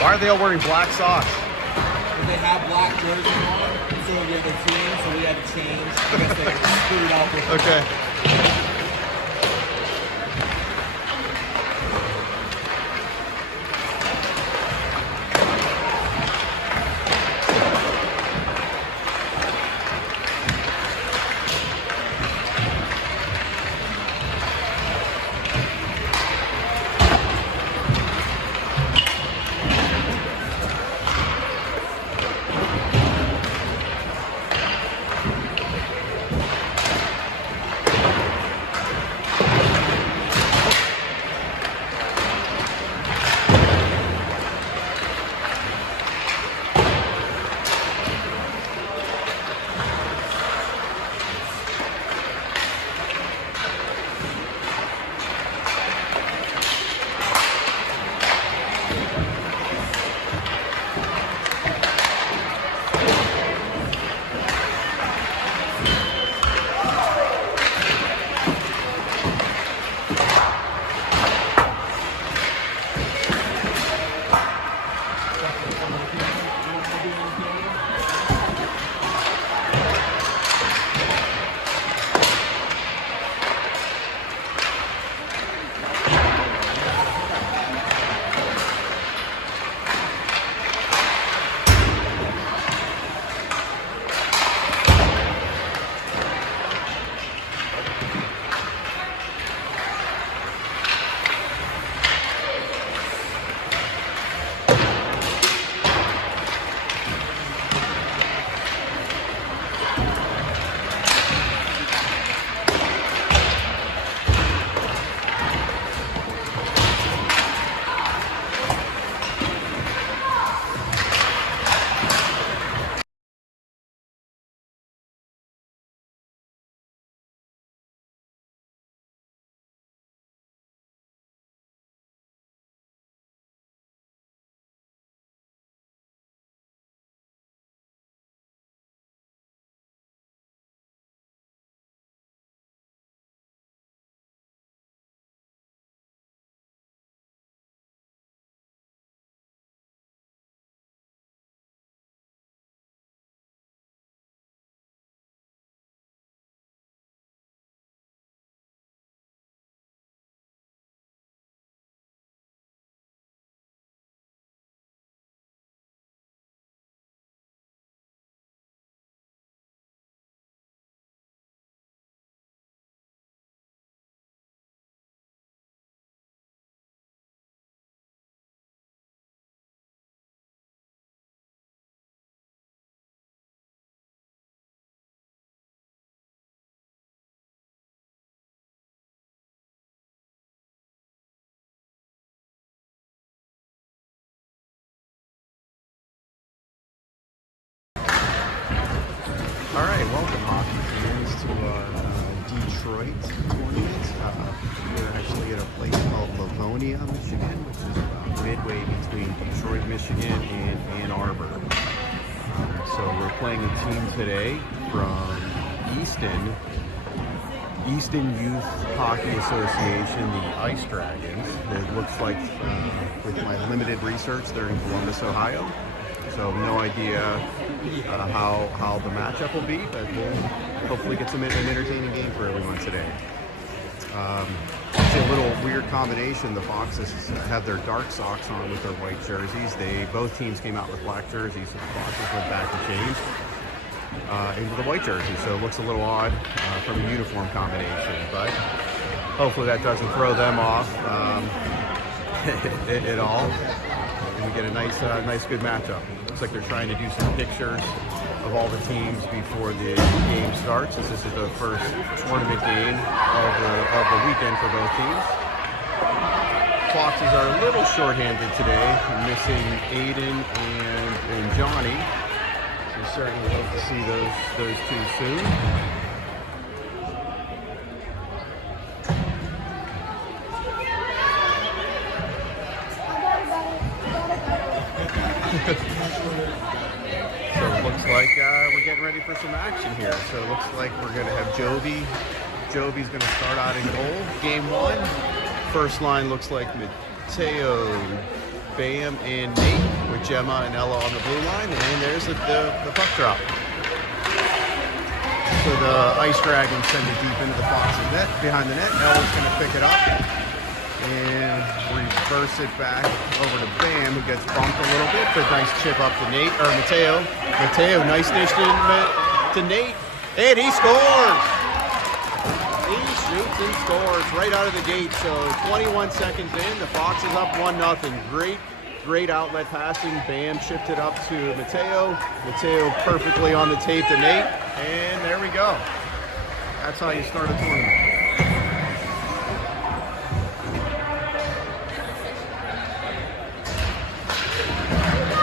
Why are they all wearing black socks? They have black jerseys on, so the other team, so we had to change. I guess they screwed up with Okay. All right, welcome hockey fans to our Detroit tournament. We're actually at a place called Livonia, Michigan, which is about midway between Detroit, Michigan and Ann Arbor. So we're playing a team today from Easton Youth Hockey Association, the Ice Dragons. It looks like, with my limited research, they're in Columbus, Ohio. So no idea how the matchup will be, but we'll hopefully get an entertaining game for everyone today. It's a little weird combination. The Foxes have their dark socks on with their white jerseys. Both teams came out with black jerseys, so the Foxes went back and changed into the white jersey. So it looks a little odd from a uniform combination, but hopefully that doesn't throw them off at all. And we get a nice good matchup. Looks like they're trying to do some pictures of all the teams before the game starts, as this is the first tournament game of the weekend for both teams. Foxes are a little short-handed today, missing Aiden and Johnny. So certainly hope to see those two soon. So it looks like we're getting ready for some action here. So it looks like we're going to have Jovi. Jovi's going to start out in goal. Game one. First line looks like Mateo Bam and Nate with Gemma and Ella on the blue line. And there's the puck drop. So the Ice Dragons send it deep into the Fox's net, behind the net. Ella's going to pick it up and reverse it back over to Bam, who gets bumped a little bit, but nice chip up to Nate, or Mateo. Mateo, nice dish to Nate, and he scores! He shoots and scores right out of the gate. So 21 seconds in, the Foxes up 1-0. Great outlet passing. Bam chipped it up to Mateo. Mateo perfectly on the tape to Nate. And there we go. That's how you start a tournament.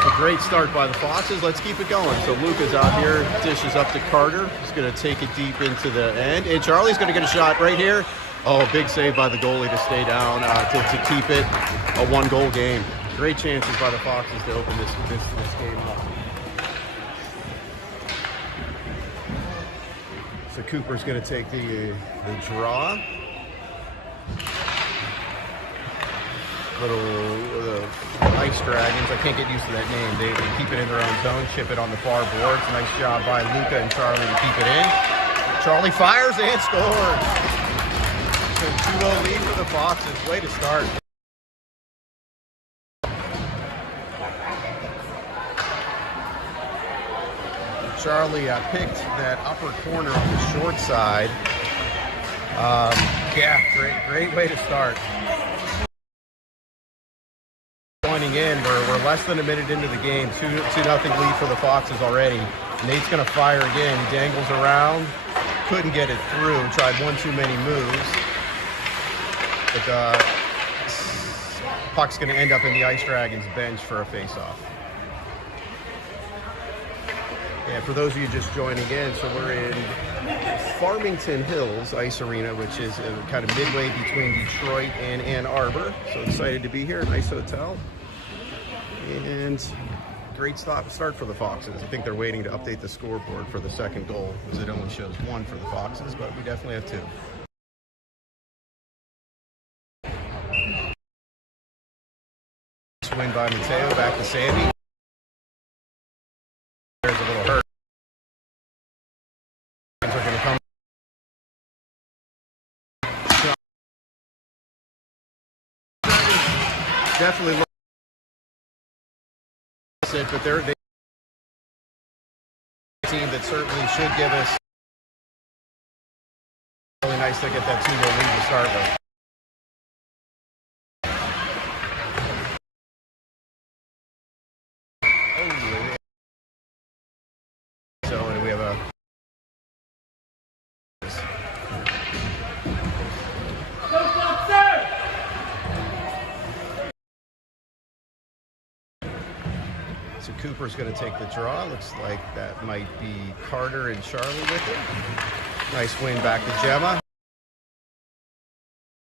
A great start by the Foxes. Let's keep it going. So Luca's out here, dishes up to Carter. He's going to take it deep into the end. And Charlie's going to get a shot right here. Oh, big save by the goalie to stay down, to keep it a one-goal game. Great chances by the Foxes to open this game up. So Cooper's going to take the draw. The Ice Dragons, I can't get used to that name. They keep it in their own zone, chip it on the far boards. Nice job by Luca and Charlie to keep it in. Charlie fires and scores. So 2-0 lead for the Foxes. Way to start. Charlie picked that upper corner on the short side. Yeah, great way to start. Joining in, we're less than a minute into the game. 2-0 lead for the Foxes already. Nate's going to fire again. He dangles around. Couldn't get it through. Tried one too many moves. But puck's going to end up in the Ice Dragons bench for a face-off. Yeah, for those of you just joining in, so we're in Farmington Hills Ice Arena, which is kind of midway between Detroit and Ann Arbor. So excited to be here. Nice hotel. And great start for the Foxes. I think they're waiting to update the scoreboard for the second goal, because it only shows 1 for the Foxes, but we definitely have 2. Win by Mateo, back to Sandy. There's a little hurt. Are going to come. Definitely look it, but they're a team that certainly should give us really nice to get that 2-0 lead to start with. And we have a so Cooper's going to take the draw. Looks like that might be Carter and Charlie with it. Nice win back to Gemma.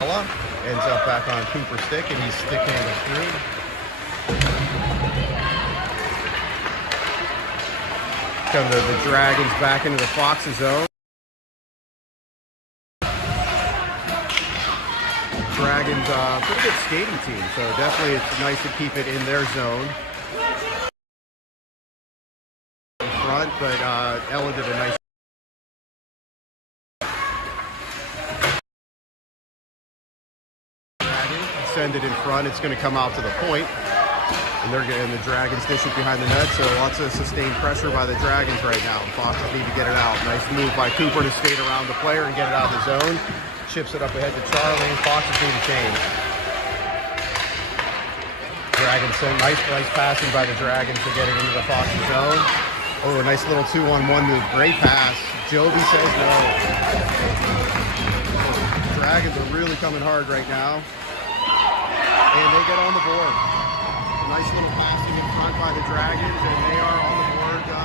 Ella ends up back on Cooper's stick, and he's stick-handed through. Come the Dragons back into the Foxes zone. Dragons, pretty good skating team, so definitely it's nice to keep it in their zone. In front, but Ella did a nice. Dragons send it in front. It's going to come out to the point. And the Dragons dish it behind the net, so lots of sustained pressure by the Dragons right now. Foxes need to get it out. Nice move by Cooper to skate around the player and get it out of the zone. Chips it up ahead to Charlie. Foxes need to change. Dragons send nice passing by the Dragons to get it into the Foxes zone. Oh, a nice little 2-on-1 move. Great pass. Joby says no. Dragons are really coming hard right now. And they get on the board. Nice little passing in front by the Dragons, and they are on the board to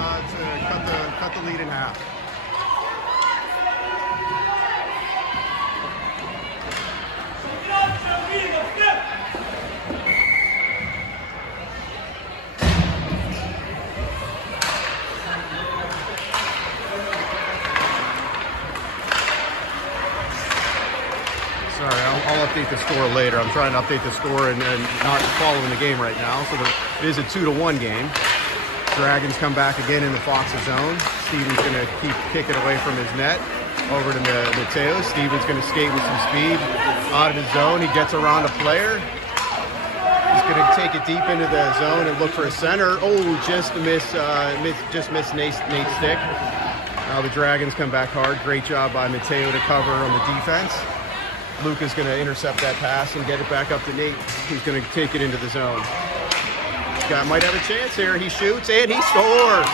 cut the lead in half. Sorry, I'll update update the score later. I'm trying to update the score and not following the game right now. So it is a 2-1 game. Dragons come back again in the Fox's zone. Steven's going to keep kicking away from his net. Over to Mateo. Steven's going to skate with some speed out of his zone. He gets around a player. He's going to take it deep into the zone and look for a center. Oh, just missed Nate's stick. Now the Dragons come back hard. Great job by Mateo to cover on the defense. Luca's going to intercept that pass and get it back up to Nate. He's going to take it into the zone. Guy might have a chance here. He shoots and he scores.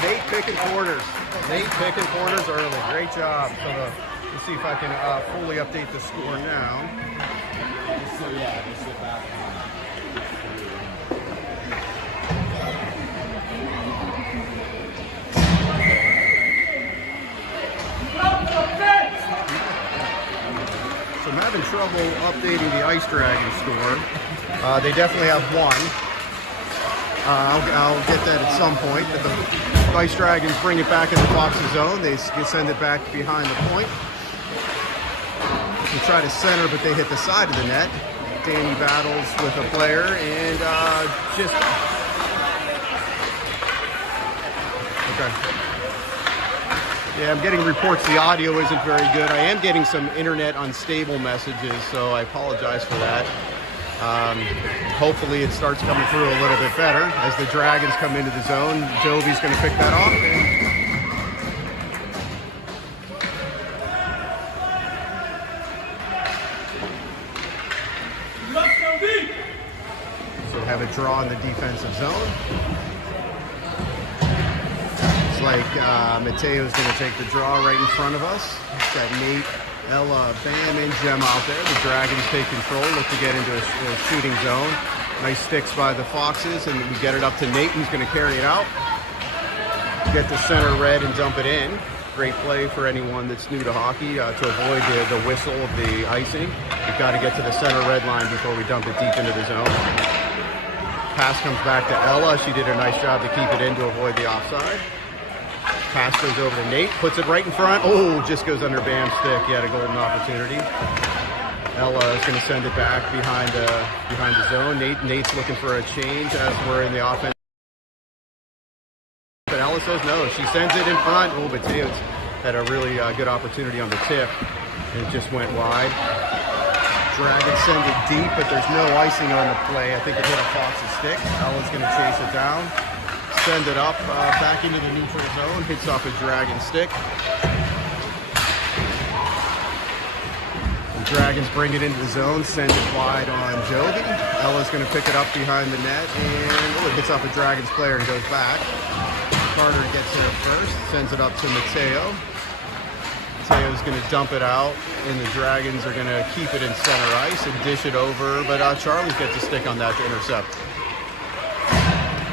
Nate picking corners. Nate picking corners early. Great job. So let's see if I can fully update the score now. So yeah, just sit back. So I'm having trouble updating the Ice Dragon score. They definitely have one. I'll get that at some point. But the Ice Dragons bring it back in the Fox's zone. They send it back behind the point. They try to center, but they hit the side of the net. Danny battles with a player and just... Okay. Yeah, I'm getting reports the audio isn't very good. I am getting some internet unstable messages, so I apologize for that. Hopefully it starts coming through a little bit better as the Dragons come into the zone. Jovi's going to pick that off. So have a draw in the defensive zone. It's like Mateo's going to take the draw right in front of us. He's got Nate, Ella, Bam, and Jem out there. The Dragons take control, look to get into a shooting zone. Nice sticks by the Foxes, and we get it up to Nate, who's going to carry it out. Get the center red and dump it in. Great play for anyone that's new to hockey to avoid the whistle of the icing. We've got to get to the center red line before we dump it deep into the zone. Pass comes back to Ella. She did a nice job to keep it in to avoid the offside. Pass goes over to Nate, puts it right in front. Oh, just goes under Bam's stick. He had a golden opportunity. Ella is going to send it back behind the zone. Nate's looking for a change as we're in the offense. But Ella says no. She sends it in front. Oh, but Teo's had a really good opportunity on the tip. And it just went wide. Dragons send it deep, but there's no icing on the play. I think it hit a Fox's stick. Ella's going to chase it down. Send it up back into the neutral zone. Hits off a Dragon stick. The Dragons bring it into the zone. Send it wide on Jovi. Ella's going to pick it up behind the net. And it hits off a Dragons player and goes back. Carter gets there first. Sends it up to Mateo. Mateo's going to dump it out. And the Dragons are going to keep it in center ice and dish it over. But Charlie gets a stick on that to intercept.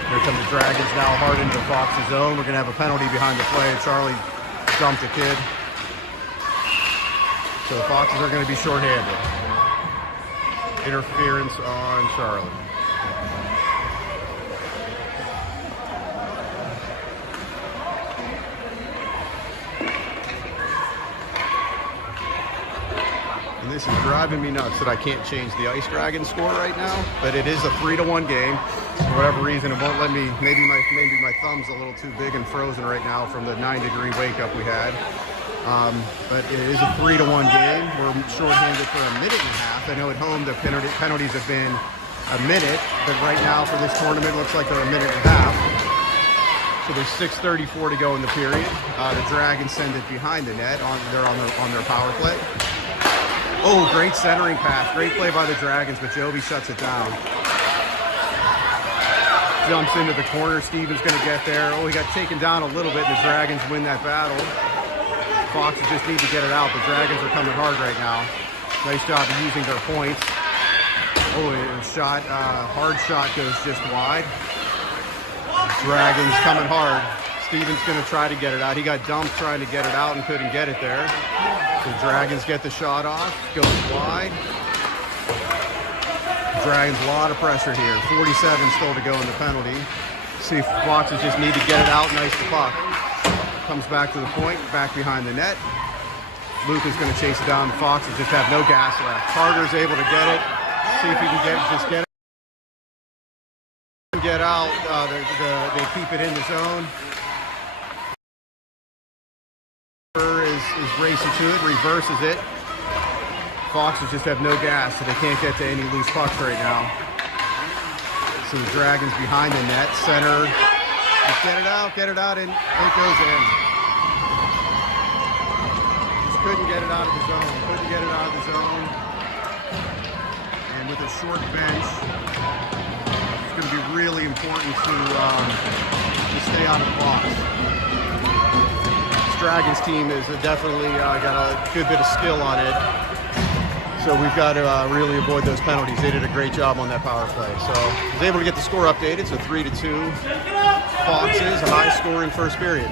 Here come the Dragons now hard into the Fox's zone. We're going to have a penalty behind the play. Charlie dumped the kid. So the Foxes are going to be shorthanded. Interference on Charlie. And this is driving me nuts that I can't change the Ice Dragon score right now, but it is a 3-1 game. For whatever reason, it won't let me. Maybe my thumb's a little too big and frozen right now from the 9-degree wake up we had. But it is a 3-1 game. We're shorthanded for a minute and a half. I know at home the penalties have been a minute, but right now for this tournament, it looks like they're a minute and a half. So there's 6:34 to go in the period. The Dragons send it behind the net. They're on their power play. Oh, great centering pass. Great play by the Dragons, but Jovi shuts it down. Jumps into the corner. Steven's going to get there. Oh, he got taken down a little bit. The Dragons win that battle. Foxes just need to get it out. The Dragons are coming hard right now. Nice job of using their points. Oh, hard shot goes just wide. Dragons coming hard. Steven's going to try to get it out. He got dumped trying to get it out and couldn't get it there. The Dragons get the shot off. Goes wide. Dragons, a lot of pressure here. 47 still to go in the penalty. See if Foxes just need to get it out. Nice to puck. Comes back to the point, back behind the net. Luca's going to chase it down. Foxes just have no gas left. Carter's able to get it. See if he can get it. Get out. They keep it in the zone. Is racing to it, reverses it. Foxes just have no gas, so they can't get to any loose pucks right now. So the Dragons behind the net, center. Just get it out, and it goes in. Just couldn't get it out of the zone. And with a short bench, it's going to be really important to stay on the box. Dragons team is definitely got a good bit of skill on it, so we've got to really avoid those penalties. They did a great job on that power play, so I was able to get the score updated. So 3-2 Foxes, a high scoring first period.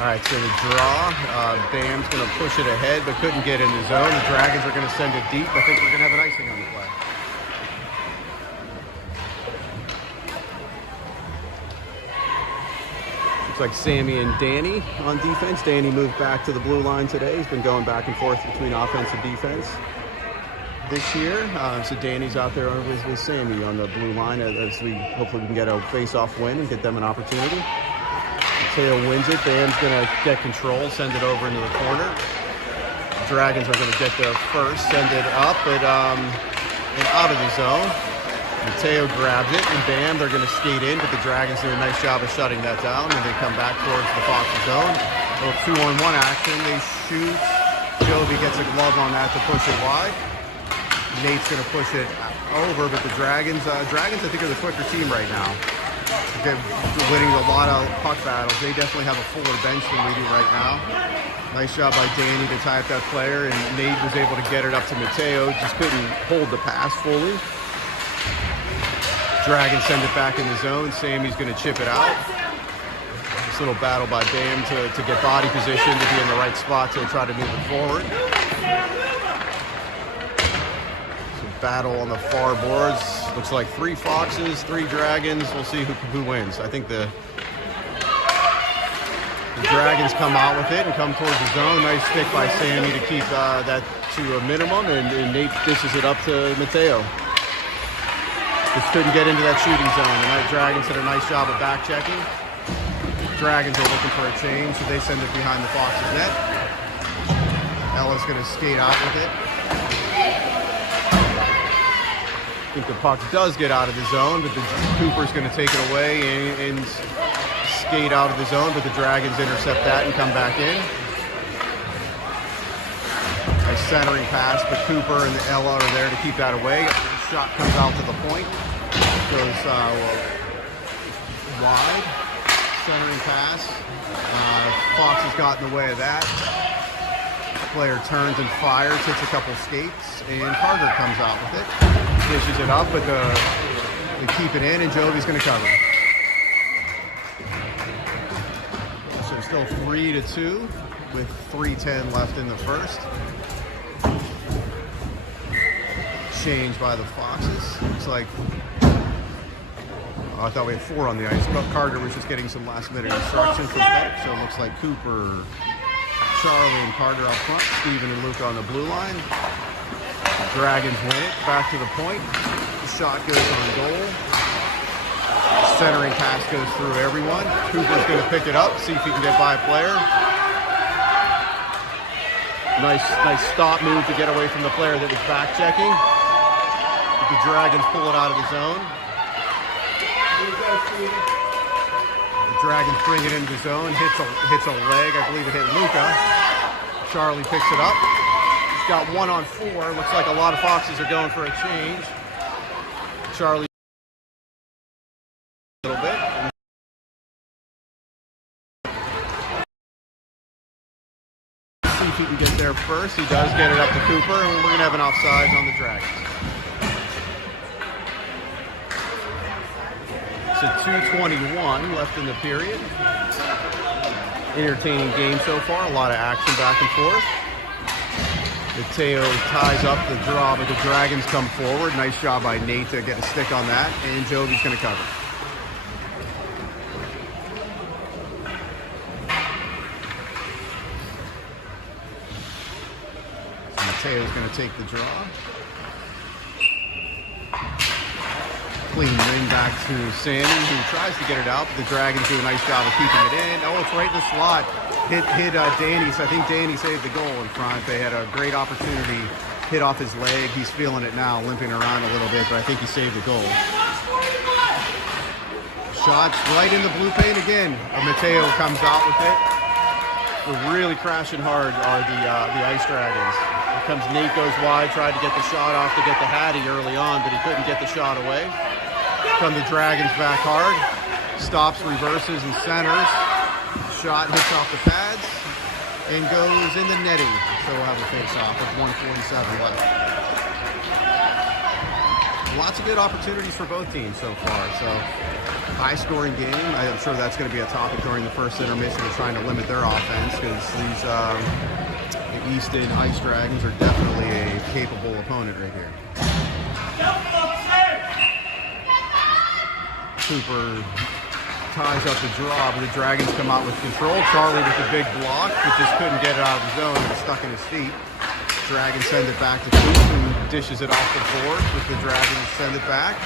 All right, so the draw, Bam's going to push it ahead but couldn't get in the zone. The Dragons are going to send it deep. I think we're going to have an icing on the play. Looks like Sammy and Danny on defense. Danny moved back to the blue line today. He's been going back and forth between offense and defense this year. So Danny's out there with Sammy on the blue line as we hopefully can get a face-off win and get them an opportunity. Mateo wins it. Bam's going to get control, send it over into the corner. Dragons are going to get there first, send it up and out of the zone. Mateo grabs it, and Bam, they're going to skate in, but the Dragons do a nice job of shutting that down, and they come back towards the Foxes zone. A little 2-on-1 action. They shoot. Jovi gets a glove on that to push it wide. Nate's going to push it over, but the Dragons, I think, are the quicker team right now. They're winning a lot of puck battles. They definitely have a fuller bench than we do right now. Nice job by Danny to tie up that player, and Nate was able to get it up to Mateo. Just couldn't hold the pass fully. Dragons send it back in the zone. Sammy's going to chip it out. This little battle by Bam to get body position, to be in the right spot to try to move it forward. Battle on the far boards. Looks like 3 Foxes, 3 Dragons. We'll see who wins. I think the Dragons come out with it and come towards the zone. Nice stick by Sammy to keep that to a minimum, and Nate dishes it up to Mateo. Just couldn't get into that shooting zone. The Dragons did a nice job of back checking. Dragons are looking for a change, so they send it behind the Foxes net. Ella's going to skate out with it. I think the puck does get out of the zone, but Cooper's going to take it away and skate out of the zone, but the Dragons intercept that and come back in. Nice centering pass, but Cooper and Ella are there to keep that away. The shot comes out to the point. Goes wide. Centering pass. Fox has gotten in the way of that. Player turns and fires, hits a couple skates, and Carter comes out with it. Dishes it up, but they keep it in, and Jovi's going to cover. So still 3-2 with 3:10 left in the first. Change by the Foxes. Looks like I thought we had 4 on the ice, but Carter was just getting some last-minute instructions from Beck. So it looks like Cooper, Charlie, and Carter up front. Steven and Luca on the blue line. The Dragons win it. Back to the point. The shot goes on goal. The centering pass goes through everyone. Cooper's going to pick it up, see if he can get by a player. Nice stop move to get away from the player that was back checking. The Dragons pull it out of the zone. The Dragons bring it into the zone, hits a leg. I believe it hit Luca. Charlie picks it up. He's got 1-on-4. Looks like a lot of Foxes are going for a change. Charlie a little bit. See if he can get there first. He does get it up to Cooper, and we're going to have an offsides on the Dragons. So 2:21 left in the period. Entertaining game so far. A lot of action back and forth. Mateo ties up the draw, but the Dragons come forward. Nice job by Nate to get a stick on that, and Jovi's going to cover. Mateo's going to take the draw. Clean win back to Sandy, who tries to get it out, but the Dragons do a nice job of keeping it in. Oh, it's right in the slot. Hit Danny. So I think Danny saved the goal in front. They had a great opportunity. Hit off his leg. He's feeling it now, limping around a little bit, but I think he saved the goal. Shots right in the blue paint again. Mateo comes out with it. We're really crashing hard are the Ice Dragons. Here comes Nate, goes wide, tried to get the shot off to get the Hattie early on, but he couldn't get the shot away. Come the Dragons back hard. Stops, reverses, and centers. Shot hits off the pads and goes in the netting. So we'll have a face-off with 1:47 left. Lots of good opportunities for both teams so far. So high-scoring game. I'm sure that's going to be a topic during the first intermission of trying to limit their offense, because these the Easton Ice Dragons are definitely a capable opponent right here. Cooper ties up the draw, but the Dragons come out with control. Charlie with the big block, but just couldn't get it out of the zone. It was stuck in his feet. Dragons send it back to Cooper, who dishes it off the board, with the Dragons send it back.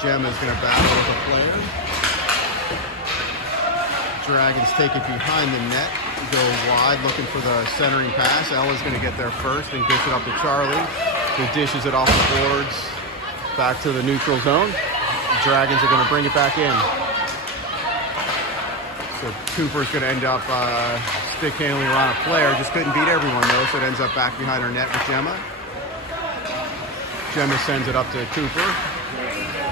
Gemma's going to battle with a player. Dragons take it behind the net, go wide, looking for the centering pass. Ella's going to get there first and dish it up to Charlie, who dishes it off the boards back to the neutral zone. Dragons are going to bring it back in. So Cooper's going to end up stick handling around a player. Just couldn't beat everyone though, so it ends up back behind her net with Gemma. Gemma sends it up to Cooper.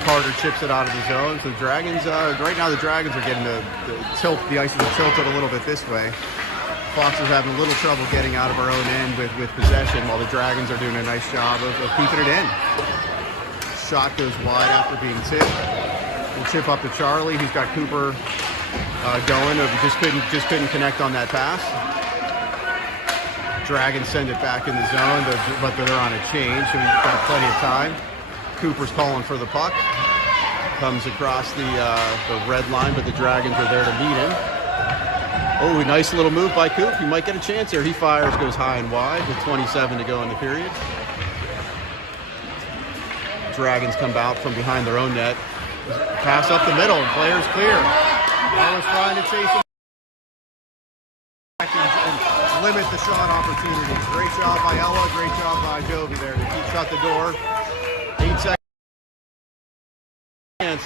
Carter chips it out of the zone. So the Dragons, right now the Dragons are getting the tilt. The ice is tilted a little bit this way. Fox is having a little trouble getting out of her own end with possession, while the Dragons are doing a nice job of keeping it in. Shot goes wide after being tipped. We'll chip up to Charlie, who's got Cooper going. Just couldn't connect on that pass. Dragons send it back in the zone, but they're on a change, so we've got plenty of time. Cooper's calling for the puck. Comes across the red line, but the Dragons are there to meet him. Oh, nice little move by Coop. He might get a chance here. He fires, goes high and wide with 27 to go in the period. Dragons come out from behind their own net. Pass up the middle, and players clear. Ella's trying to chase him and limit the shot opportunities. Great job by Ella, great job by Jovi there to keep shut the door. 8 seconds.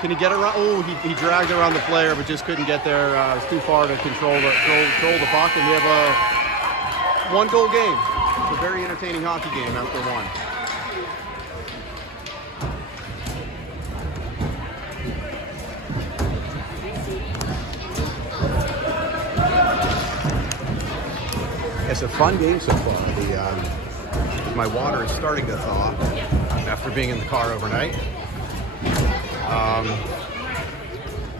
Can he get around? Oh, he dragged around the player, but just couldn't get there. It was too far to control the puck, and we have a one-goal game. It's a very entertaining hockey game after one. It's a fun game so far. My water is starting to thaw after being in the car overnight.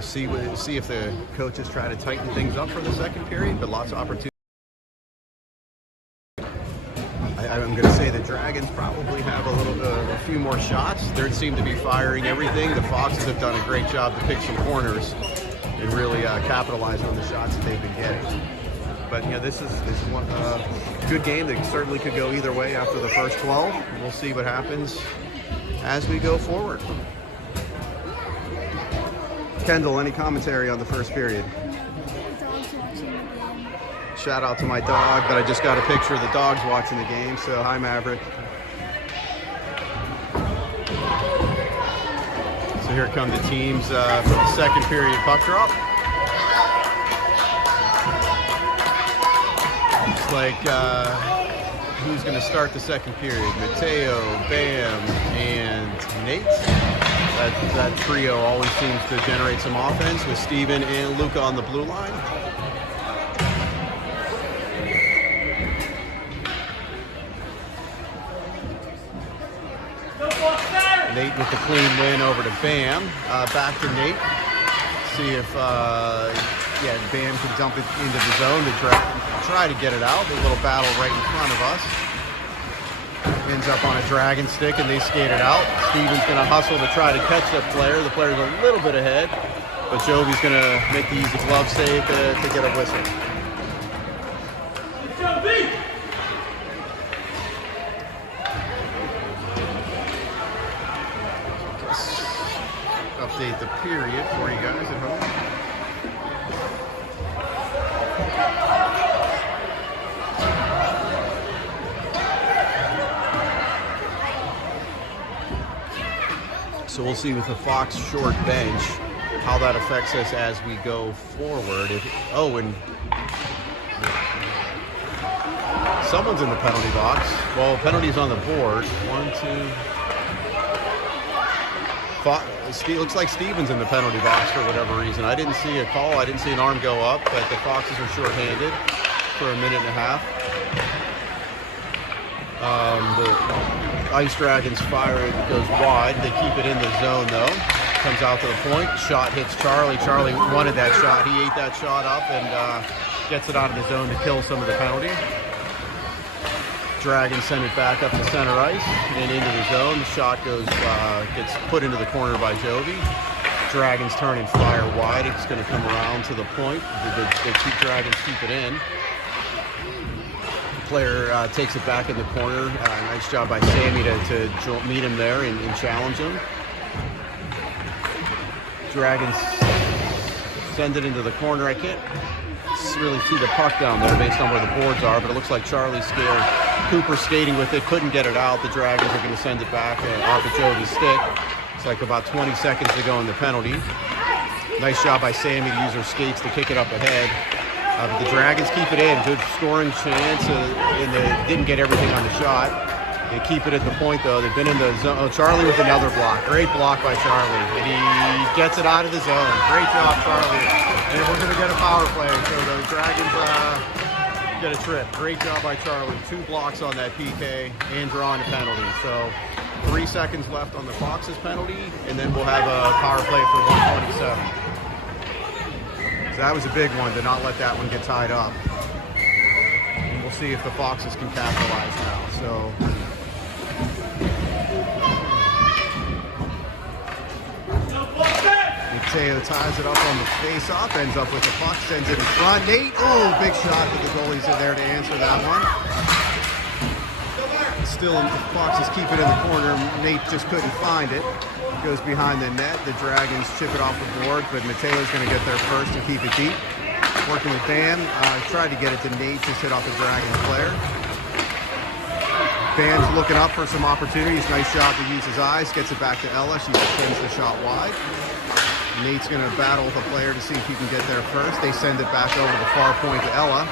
See if the coaches try to tighten things up for the second period, but lots of opportunity. I'm going to say the Dragons probably have a few more shots. They seem to be firing everything. The Foxes have done a great job to pick some corners and really capitalize on the shots that they've been getting. But this is one good game that certainly could go either way after the first 12. We'll see what happens as we go forward. Kendall, any commentary on the first period? Shout out to my dog, but I just got a picture of the dogs watching the game, so hi Maverick. So here come the teams for the second period puck drop. Looks like who's going to start the second period? Mateo, Bam, and Nate. That trio always seems to generate some offense with Steven and Luca on the blue line. Nate with the clean win over to Bam. Back to Nate. See if Bam can dump it into the zone to try to get it out. A little battle right in front of us. Ends up on a Dragon stick, and they skate it out. Steven's going to hustle to try to catch that player. The player's a little bit ahead, but Jovi's going to make the easy glove save to get a whistle. update the period for you guys at home. So we'll see with the Fox short bench how that affects us as we go forward. And someone's in the penalty box. Well, penalty's on the board. 1, 2. Looks like Steven's in the penalty box for whatever reason. I didn't see a call. I didn't see an arm go up, but the Foxes are shorthanded for a minute and a half. The Ice Dragons fire it, goes wide. They keep it in the zone though. Comes out to the point. Shot hits Charlie. Charlie wanted that shot. He ate that shot up and gets it out of the zone to kill some of the penalty. Dragons send it back up to center ice and into the zone. The shot gets put into the corner by Jovi. Dragons turn and fire wide. It's going to come around to the point. The two Dragons keep it in. Player takes it back in the corner. Nice job by Sammy to meet him there and challenge him. Dragons send it into the corner. I can't really see the puck down there based on where the boards are, but it looks like Charlie's scared. Cooper skating with it, couldn't get it out. The Dragons are going to send it back off of Jovi's stick. It's like about 20 seconds to go in the penalty. Nice job by Sammy to use her skates to kick it up ahead. But the Dragons keep it in. Good scoring chance, and they didn't get everything on the shot. They keep it at the point, though. They've been in the zone. Oh, Charlie with another block. Great block by Charlie. And he gets it out of the zone. Great job, Charlie. And we're going to get a power play. So the Dragons get a trip. Great job by Charlie. 2 blocks on that PK and drawing a penalty. So 3 seconds left on the Foxes penalty, and then we'll have a power play for 127. So that was a big one to not let that one get tied up. And we'll see if the Foxes can capitalize now. So Mateo ties it up on the face-off, ends up with the puck, sends it in front. Nate, oh, big shot, but the goalie's in there to answer that one. Still, the Foxes keep it in the corner. Nate just couldn't find it. Goes behind the net. The Dragons chip it off the board, but Mateo's going to get there first to keep it deep. Working with Bam. Tried to get it to Nate, just hit off the Dragons player. Bam's looking up for some opportunities. Nice job to use his eyes. Gets it back to Ella. She sends the shot wide. Nate's going to battle with the player to see if he can get there first. They send it back over to the far point to Ella.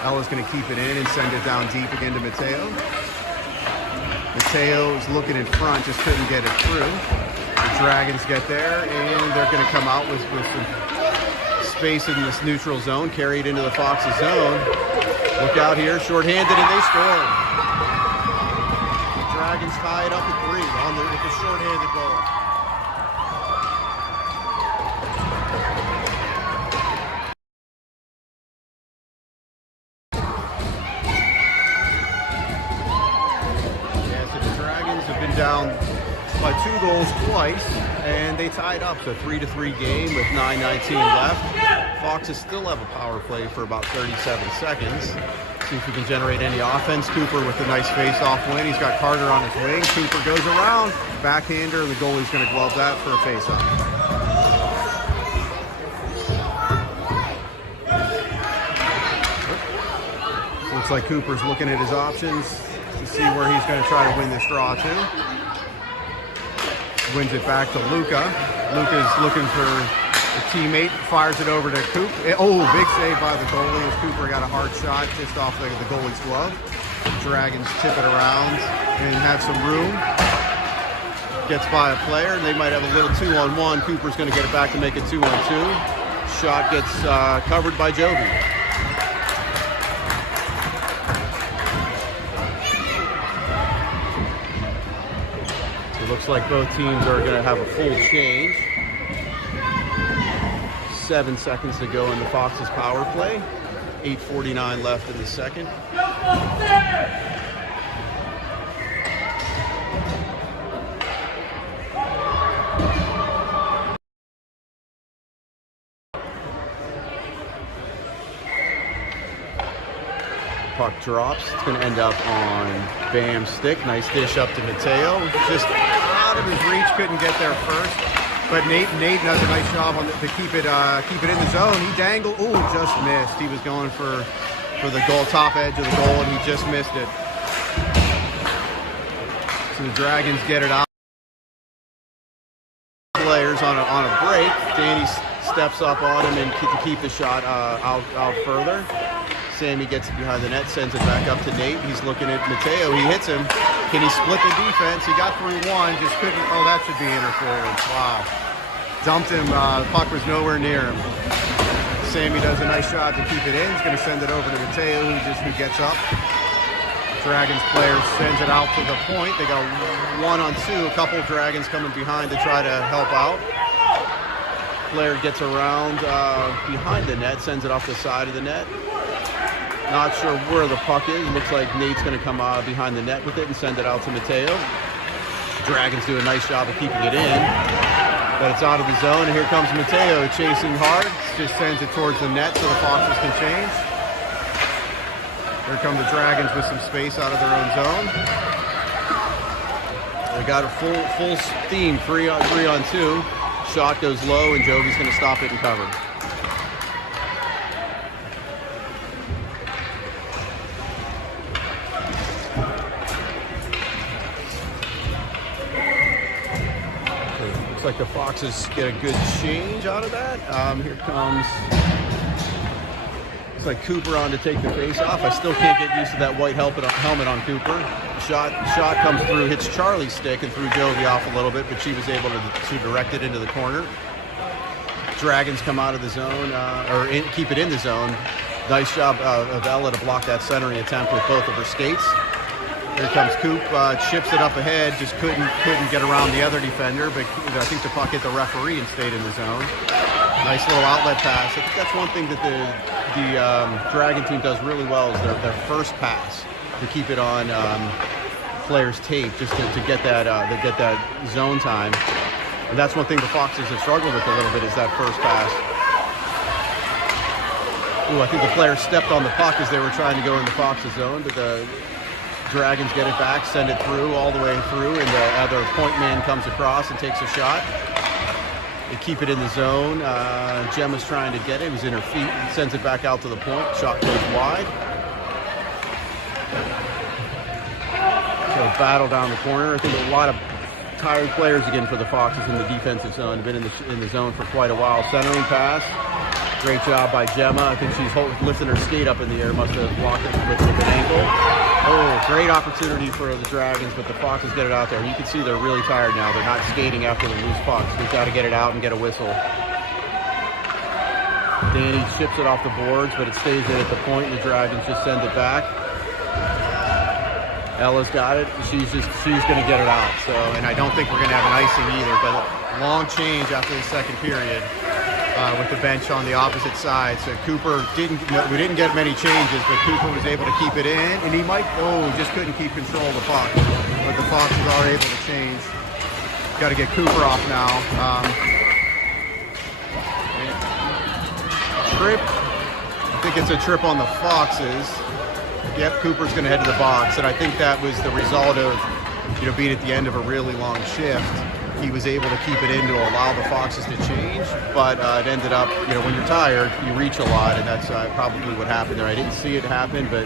Ella's going to keep it in and send it down deep again to Mateo. Mateo is looking in front, just couldn't get it through. The Dragons get there, and they're going to come out with some space in this neutral zone, carry it into the Foxes zone. Look out here, shorthanded, and they score. The Dragons tie it up at 3 with the shorthanded goal. Down by 2 goals twice, and they tied up. So 3-3 game with 9:19 left. Foxes still have a power play for about 37 seconds. See if we can generate any offense. Cooper with a nice face-off win. He's got Carter on his wing. Cooper goes around, backhander, and the goalie's going to glove that for a face-off. Looks like Cooper's looking at his options to see where he's going to try to win this draw to. Wins it back to Luca. Luca's looking for a teammate, fires it over to Coop. Oh, big save by the goalie as Cooper got a hard shot just off the goalie's glove. Dragons tip it around and have some room. Gets by a player, and they might have a little 2-on-1. Cooper's going to get it back to make it 2-on-2. Shot gets covered by Jovi. Looks like both teams are going to have a full change. 7 seconds to go in the Foxes power play. 8:49 left in the second. Puck drops. It's going to end up on Bam's stick. Nice dish up to Mateo. Just out of his reach, couldn't get there first. But Nate does a nice job to keep it in the zone. He dangled. Ooh, just missed. He was going for the goal, top edge of the goal, and he just missed it. So the Dragons get it out. Players on a break. Danny steps up on him and to keep the shot out further. Sammy gets it behind the net, sends it back up to Nate. He's looking at Mateo. He hits him. Can he split the defense? He got through one, just couldn't. Oh, that should be interference. Wow. Dumped him. The puck was nowhere near him. Sammy does a nice shot to keep it in. He's going to send it over to Mateo, who gets up. Dragons player sends it out to the point. They got 1-on-2. A couple of Dragons coming behind to try to help out. Player gets around behind the net, sends it off the side of the net. Not sure where the puck is. Looks like Nate's going to come behind the net with it and send it out to Mateo. Dragons do a nice job of keeping it in, but it's out of the zone. And here comes Mateo chasing hard. Just sends it towards the net so the Foxes can change. Here come the Dragons with some space out of their own zone. They got a full steam, 3-on-2. Shot goes low, and Jovi's going to stop it and cover. So looks like the Foxes get a good change out of that. Here comes... It's like Cooper on to take the face off. I still can't get used to that white helmet on Cooper. Shot comes through, hits Charlie's stick and threw Jovi off a little bit, but she was able to direct it into the corner. Dragons come out of the zone, keep it in the zone. Nice job of Ella to block that centering attempt with both of her skates. Here comes Coop, chips it up ahead, just couldn't get around the other defender, but I think the puck hit the referee and stayed in the zone. Nice little outlet pass. I think that's one thing that the Dragon team does really well is their first pass to keep it on players' tape, just to get that zone time. And that's one thing the Foxes have struggled with a little bit is that first pass. Ooh, I think the player stepped on the puck as they were trying to go in the Foxes zone, but the Dragons get it back, send it through all the way through, and the other point man comes across and takes a shot. They keep it in the zone. Gemma's trying to get it. He's in her feet. He sends it back out to the point. Shot goes wide. So battle down the corner. I think a lot of tired players again for the Foxes in the defensive zone. Have been in the zone for quite a while. Centering pass. Great job by Gemma. I think she's lifting her skate up in the air. Must have blocked it with an ankle. Oh, great opportunity for the Dragons, but the Foxes get it out there. And you can see they're really tired now. They're not skating after the loose pucks. They've got to get it out and get a whistle. Danny ships it off the boards, but it stays in at the point. The Dragons just send it back. Ella's got it. She's going to get it out. So, and I don't think we're going to have an icing either, but a long change after the second period. With the bench on the opposite side. So Cooper we didn't get many changes, but Cooper was able to keep it in, and he just couldn't keep control of the puck. But the Foxes are able to change. Got to get Cooper off now. Trip. I think it's a trip on the Foxes. Yep, Cooper's going to head to the box, and I think that was the result of being at the end of a really long shift. He was able to keep it in to allow the Foxes to change, but it ended up, when you're tired, you reach a lot, and that's probably what happened there. I didn't see it happen, but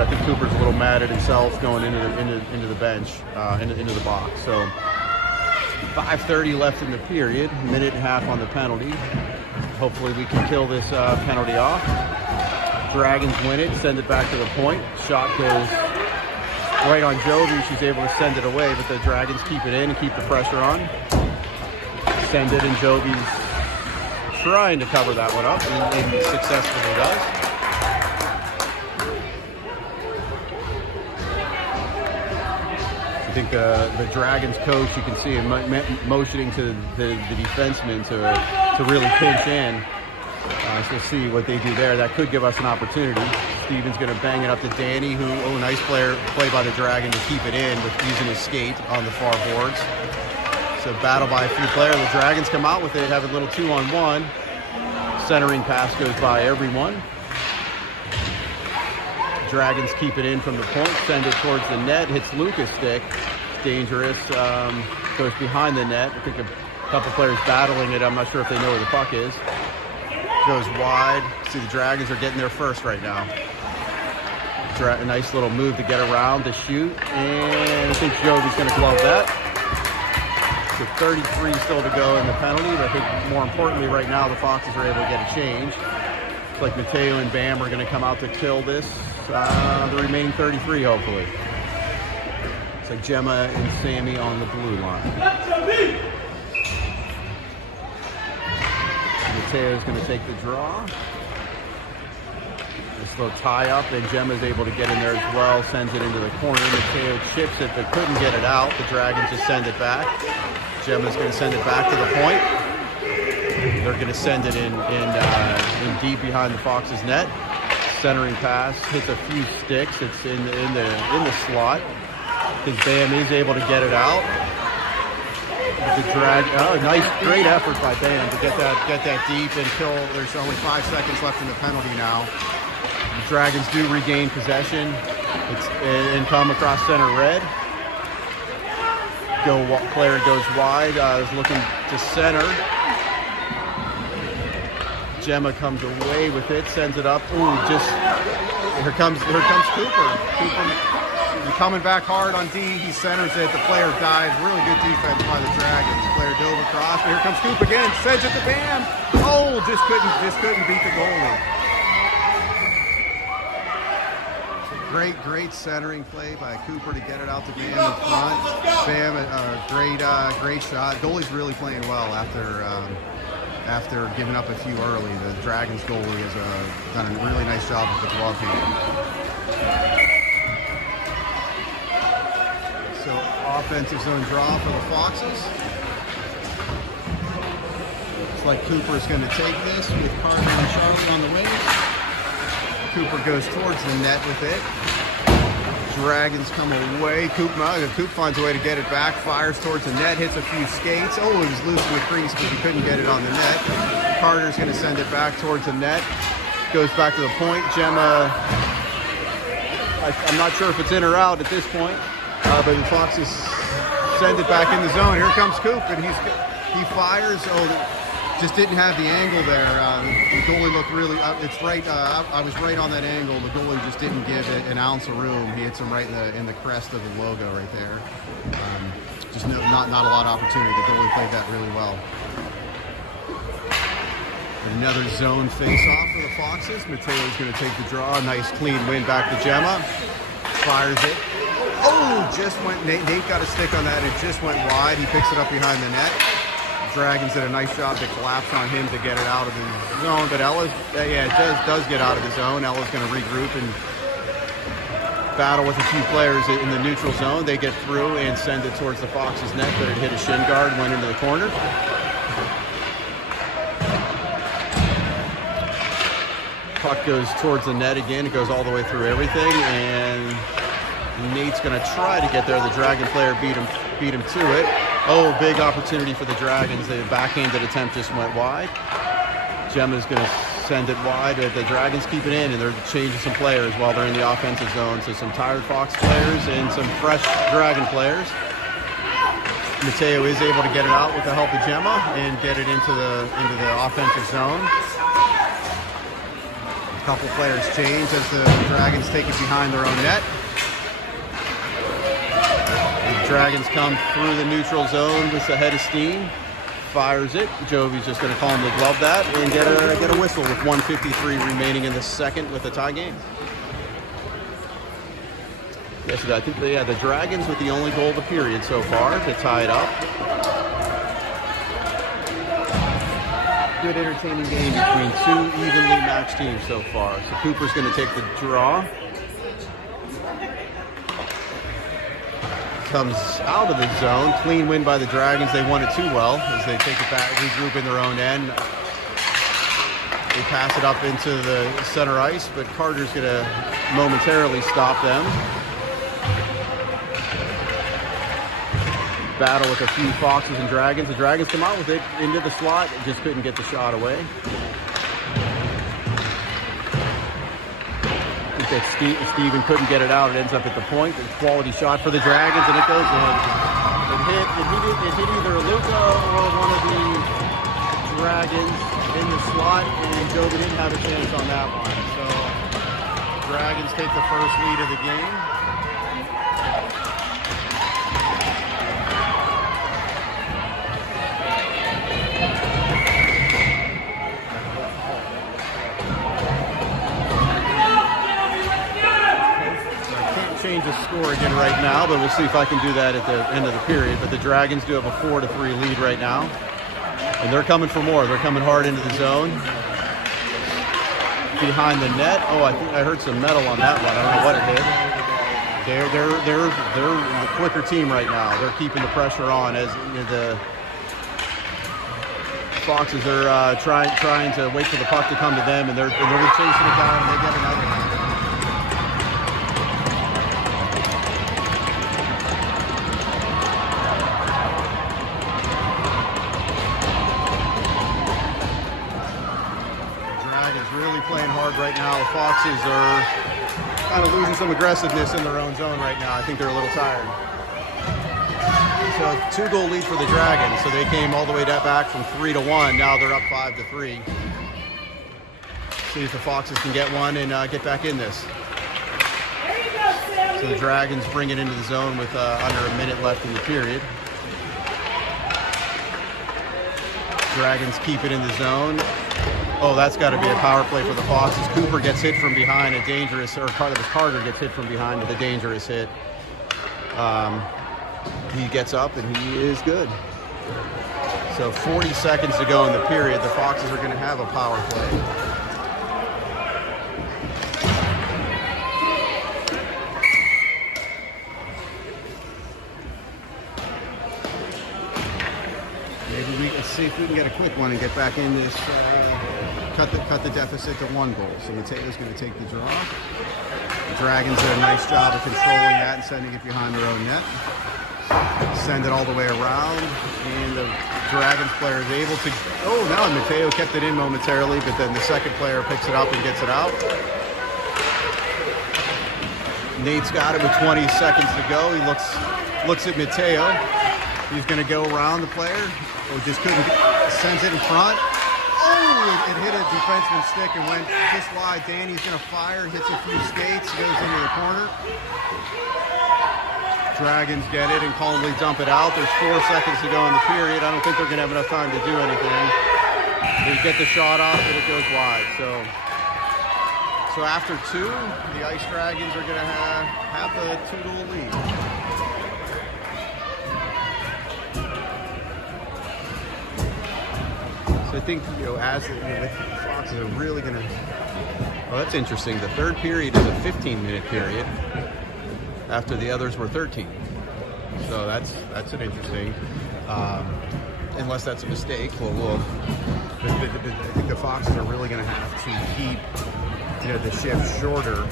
I think Cooper's a little mad at himself going into the bench, into the box. So 5:30 left in the period, minute and a half on the penalty. Hopefully we can kill this penalty off. Dragons win it, send it back to the point. Shot goes right on Jovi. She's able to send it away, but the Dragons keep it in and keep the pressure on. Send it, and Jovi's trying to cover that one up, and he successfully does. I think the Dragons coach, you can see him motioning to the defenseman to really pinch in. So we'll see what they do there. That could give us an opportunity. Steven's going to bang it up to Danny, nice play by the Dragon to keep it in with using his skate on the far boards. So battle by a few players. The Dragons come out with it, have a little 2-on-1. Centering pass goes by everyone. Dragons keep it in from the point, send it towards the net, hits Lucas' stick. It's dangerous. Goes behind the net. I think A couple players battling it. I'm not sure if they know where the puck is. Goes wide. See, the Dragons are getting there first right now. A nice little move to get around to shoot. And I think Jovi's going to glove that. So 33 still to go in the penalty. But I think more importantly right now, the Foxes are able to get a change. It's like Mateo and Bam are going to come out to kill this. The remaining 33, hopefully. It's like Gemma and Sammy on the blue line. Mateo's going to take the draw. This little tie up, and Gemma's able to get in there as well. Sends it into the corner. Mateo chips it, but couldn't get it out. The Dragons just send it back. Gemma's going to send it back to the point. They're going to send it in deep behind the Foxes' net. Centering pass hits a few sticks. It's in the slot. Because Bam is able to get it out. The nice, great effort by Bam to get that deep and kill. There's only 5 seconds left in the penalty now. The Dragons do regain possession. And come across center red. Clary goes wide. Is looking to center. Gemma comes away with it, sends it up. Ooh, here comes Cooper. Coming back hard on D, he centers it. The player dies. Really good defense by the Dragons. Player dove across. Here comes Coop again. Sends it to Bam. Oh, just couldn't beat the goalie. Great centering play by Cooper to get it out to Bam in front. Bam, great shot. Goalie's really playing well after giving up a few early. The Dragons goalie has done a really nice job with the glove hand. So offensive zone draw for the Foxes. Looks like Cooper's going to take this with Carter and Charlie on the wings. Cooper goes towards the net with it. Dragons come away. Coop finds a way to get it back. Fires towards the net. Hits a few skates. Oh, it was loose in the crease, but he couldn't get it on the net. Carter's going to send it back towards the net. Goes back to the point. Gemma, I'm not sure if it's in or out at this point. But the Foxes send it back in the zone. Here comes Coop, and he fires. Oh, just didn't have the angle there. The goalie looked really. It's right. I was right on that angle. The goalie just didn't give it an ounce of room. He hits him right in the crest of the logo right there. Just not a lot of opportunity. The goalie played that really well. Another zone face-off for the Foxes. Mateo's going to take the draw. Nice clean win back to Gemma. Fires it. Oh, just went. Nate got a stick on that. It just went wide. He picks it up behind the net. Dragons did a nice job to collapse on him to get it out of his zone. But Ella's, it does get out of the zone. Ella's going to regroup and battle with a few players in the neutral zone. They get through and send it towards the Foxes' net, but it hit a shin guard, went into the corner. Puck goes towards the net again. It goes all the way through everything, and Nate's going to try to get there. The Dragon player beat him to it. Oh, big opportunity for the Dragons. The backhanded attempt just went wide. Gemma's going to send it wide. The Dragons keep it in, and they're changing some players while they're in the offensive zone. So some tired Fox players and some fresh Dragon players. Mateo is able to get it out with the help of Gemma and get it into the offensive zone. A couple players change as the Dragons take it behind their own net. Dragons come through the neutral zone with a head of steam. Fires it. Jovi's just going to calmly glove that and get a whistle with 1:53 remaining in the second with a tie game. Yes, I think the Dragons with the only goal of the period so far to tie it up. Good entertaining game between two evenly matched teams so far. So Cooper's going to take the draw. Comes out of the zone. Clean win by the Dragons. They won it too well as they take it back, regroup in their own end. They pass it up into the center ice, but Carter's going to momentarily stop them. Battle with a few Foxes and Dragons. The Dragons come out with it into the slot. Just couldn't get the shot away. That Steven couldn't get it out. It ends up at the point. A quality shot for the Dragons, and it goes in. It hit either Luca or one of the Dragons in the slot, and Jovi didn't have a chance on that one. So Dragons take the first lead of the game. Change the score again right now, but we'll see if I can do that at the end of the period. But the Dragons do have a 4-3 lead right now, and they're coming for more. They're coming hard into the zone, behind the net. Oh, I think I heard some metal on that one. I don't know what it hit. They're the quicker team right now. They're keeping the pressure on as the Foxes are trying to wait for the puck to come to them, and they're chasing it down, and they get another one. Really playing hard right now. The Foxes are kind of losing some aggressiveness in their own zone right now. I think they're a little tired. So 2-goal lead for the Dragons. So they came all the way back from 3-1. Now they're up 5-3. See if the Foxes can get one and get back in this. So the Dragons bring it into the zone with under a minute left in the period. Dragons keep it in the zone. Oh, that's got to be a power play for the Foxes. Cooper gets hit from behind, a dangerous, or part of the Carter gets hit from behind with a dangerous hit. He gets up and he is good. So 40 seconds to go in the period. The Foxes are going to have a power play. Let's see if we can get a quick one and get back in this, cut the deficit to 1 goal. So Mateo's going to take the draw. The Dragons did a nice job of controlling that and sending it behind their own net. Send it all the way around, and the Dragons player is able to, oh, now Mateo kept it in momentarily, but then the second player picks it up and gets it out. Nate's got it with 20 seconds to go. He looks at Mateo. He's going to go around the player. Oh, just couldn't sends it in front. Oh, it hit a defenseman's stick and went just wide. Danny's going to fire, hits a few skates, goes into the corner. Dragons get it and calmly dump it out. There's 4 seconds to go in the period. I don't think they're going to have enough time to do anything. They get the shot off and it goes wide. So after 2, the Ice Dragons are going to have the 2-goal lead. So I think, as the Foxes are really going to... Well, that's interesting. The third period is a 15-minute period after the others were 13. So that's an interesting... unless that's a mistake. Well, I think the Foxes are really going to have to keep the shift shorter.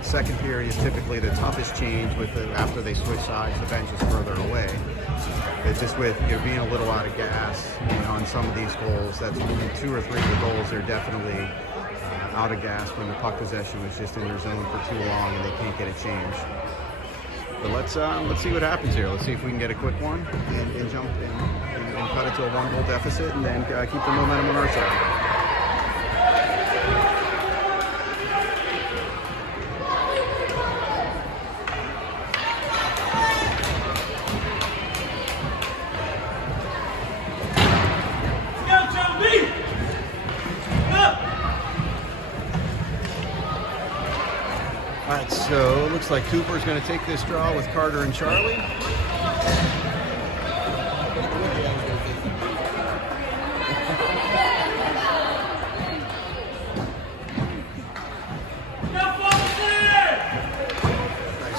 Second period is typically the toughest change after they switch sides. The bench is further away. It's just with being a little out of gas on some of these goals. That's 2 or 3 of the goals. They're definitely out of gas when the puck possession was just in their zone for too long and they can't get it changed. But let's see what happens here. Let's see if we can get a quick one and jump in and cut it to a 1-goal deficit and then keep the momentum on our side. Alright, so it looks like Cooper's going to take this draw with Carter and Charlie. Nice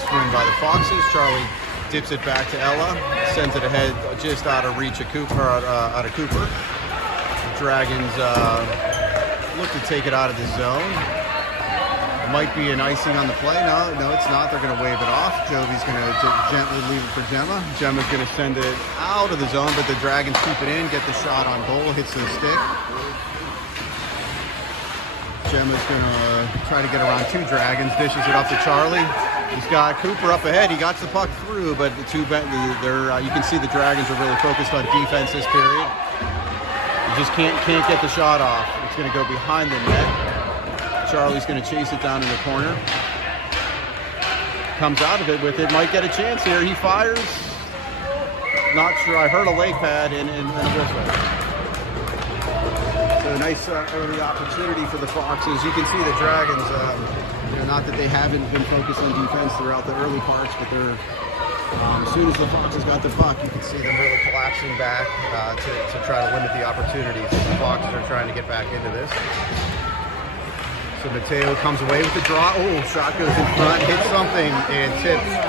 swing by the Foxes. Charlie dips it back to Ella, sends it ahead just out of reach of Cooper. The Dragons look to take it out of the zone. Might be an icing on the play. No, it's not. They're going to wave it off. Jovi's going to gently leave it for Gemma. Gemma's going to send it out of the zone, but the Dragons keep it in, get the shot on goal, hits the stick. Gemma's going to try to get around 2 Dragons, dishes it up to Charlie. He's got Cooper up ahead. He got the puck through, but the two, you can see the Dragons are really focused on defense this period. You just can't get the shot off. It's going to go behind the net. Charlie's going to chase it down in the corner. Comes out of it with it. Might get a chance here. He fires. Not sure. I heard a leg pad and a whistle. So a nice early opportunity for the Foxes. You can see the Dragons, not that they haven't been focused on defense throughout the early parts, but they're as soon as the Foxes got the puck, you can see them really collapsing back to try to limit the opportunities. The Foxes are trying to get back into this. So Mateo comes away with the draw. Oh, shot goes in front, hits something, and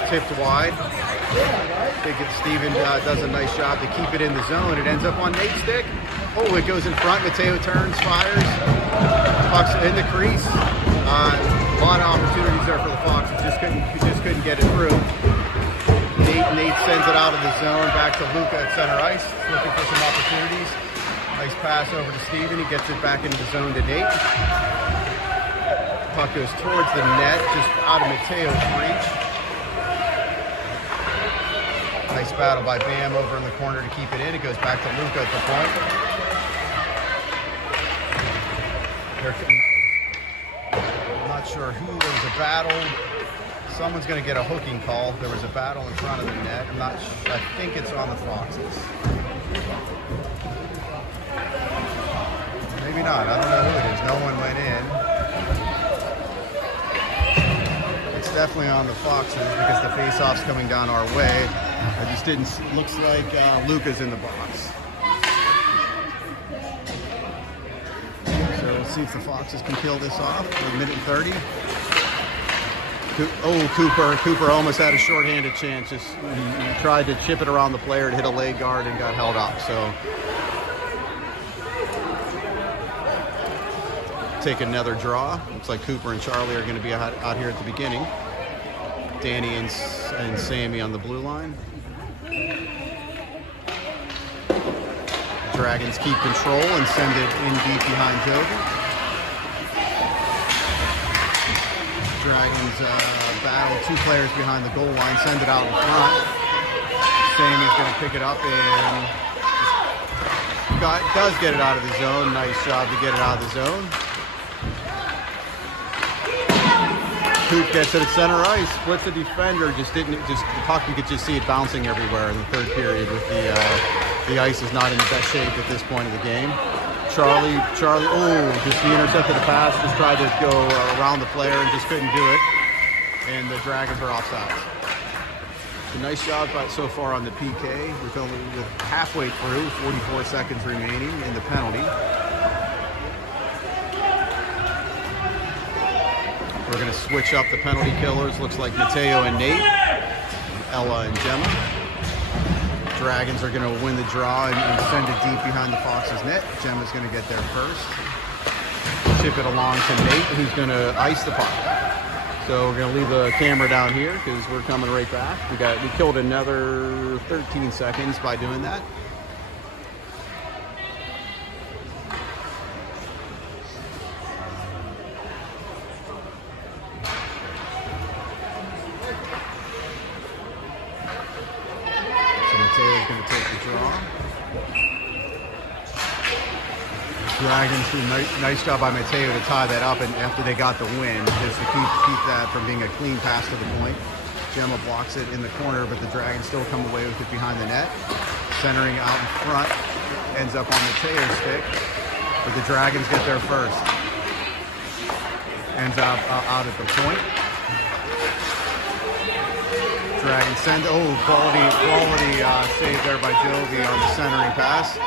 tipped wide. I think Steven does a nice job to keep it in the zone. It ends up on Nate's stick. Oh, it goes in front. Mateo turns, fires. Puck's in the crease. A lot of opportunities there for the Foxes. Just couldn't get it through. Nate sends it out of the zone back to Luca at center ice, looking for some opportunities. Nice pass over to Steven. He gets it back into the zone to Nate. Puck goes towards the net, just out of Mateo's reach. Nice battle by Bam over in the corner to keep it in. It goes back to Luca at the point. I'm not sure who. There was a battle. Someone's going to get a hooking call. There was a battle in front of the net. I'm not sure. I think it's on the Foxes. Maybe not. I don't know who it is. No one went in. It's definitely on the Foxes because the face-off's coming down our way. I just didn't. Looks like Luca's in the box. So we'll see if the Foxes can kill this off. A minute and 30. Oh, Cooper almost had a shorthanded chance. He tried to chip it around the player to hit a leg guard and got held up. So take another draw. Looks like Cooper and Charlie are going to be out here at the beginning. Danny and Sammy on the blue line. Dragons keep control and send it in deep behind Jovi. Dragons battle two players behind the goal line, send it out in front. Sammy's going to pick it up and does get it out of the zone. Nice job to get it out of the zone. Coop gets it at center ice, splits the defender. The puck, you could just see it bouncing everywhere in the third period. With the ice is not in the best shape at this point of the game. Charlie, just he intercepted the pass, just tried to go around the player and just couldn't do it. And the Dragons are offside. A nice job so far on the PK with halfway through, 44 seconds remaining in the penalty. We're going to switch up the penalty killers. Looks like Mateo and Nate, Ella and Gemma. Dragons are going to win the draw and send it deep behind the Foxes' net. Gemma's going to get there first. Chip it along to Nate, who's going to ice the puck. So we're going to leave the camera down here because we're coming right back. We killed another 13 seconds by doing that. Mateo's going to take the draw. Dragons do nice job by Mateo to tie that up, and after they got the win, just to keep that from being a clean pass to the point. Gemma blocks it in the corner, but the Dragons still come away with it behind the net. Centering out in front, ends up on Mateo's stick, but the Dragons get there first. Ends up out at the point. Dragons send, quality save there by Jovi on the centering pass.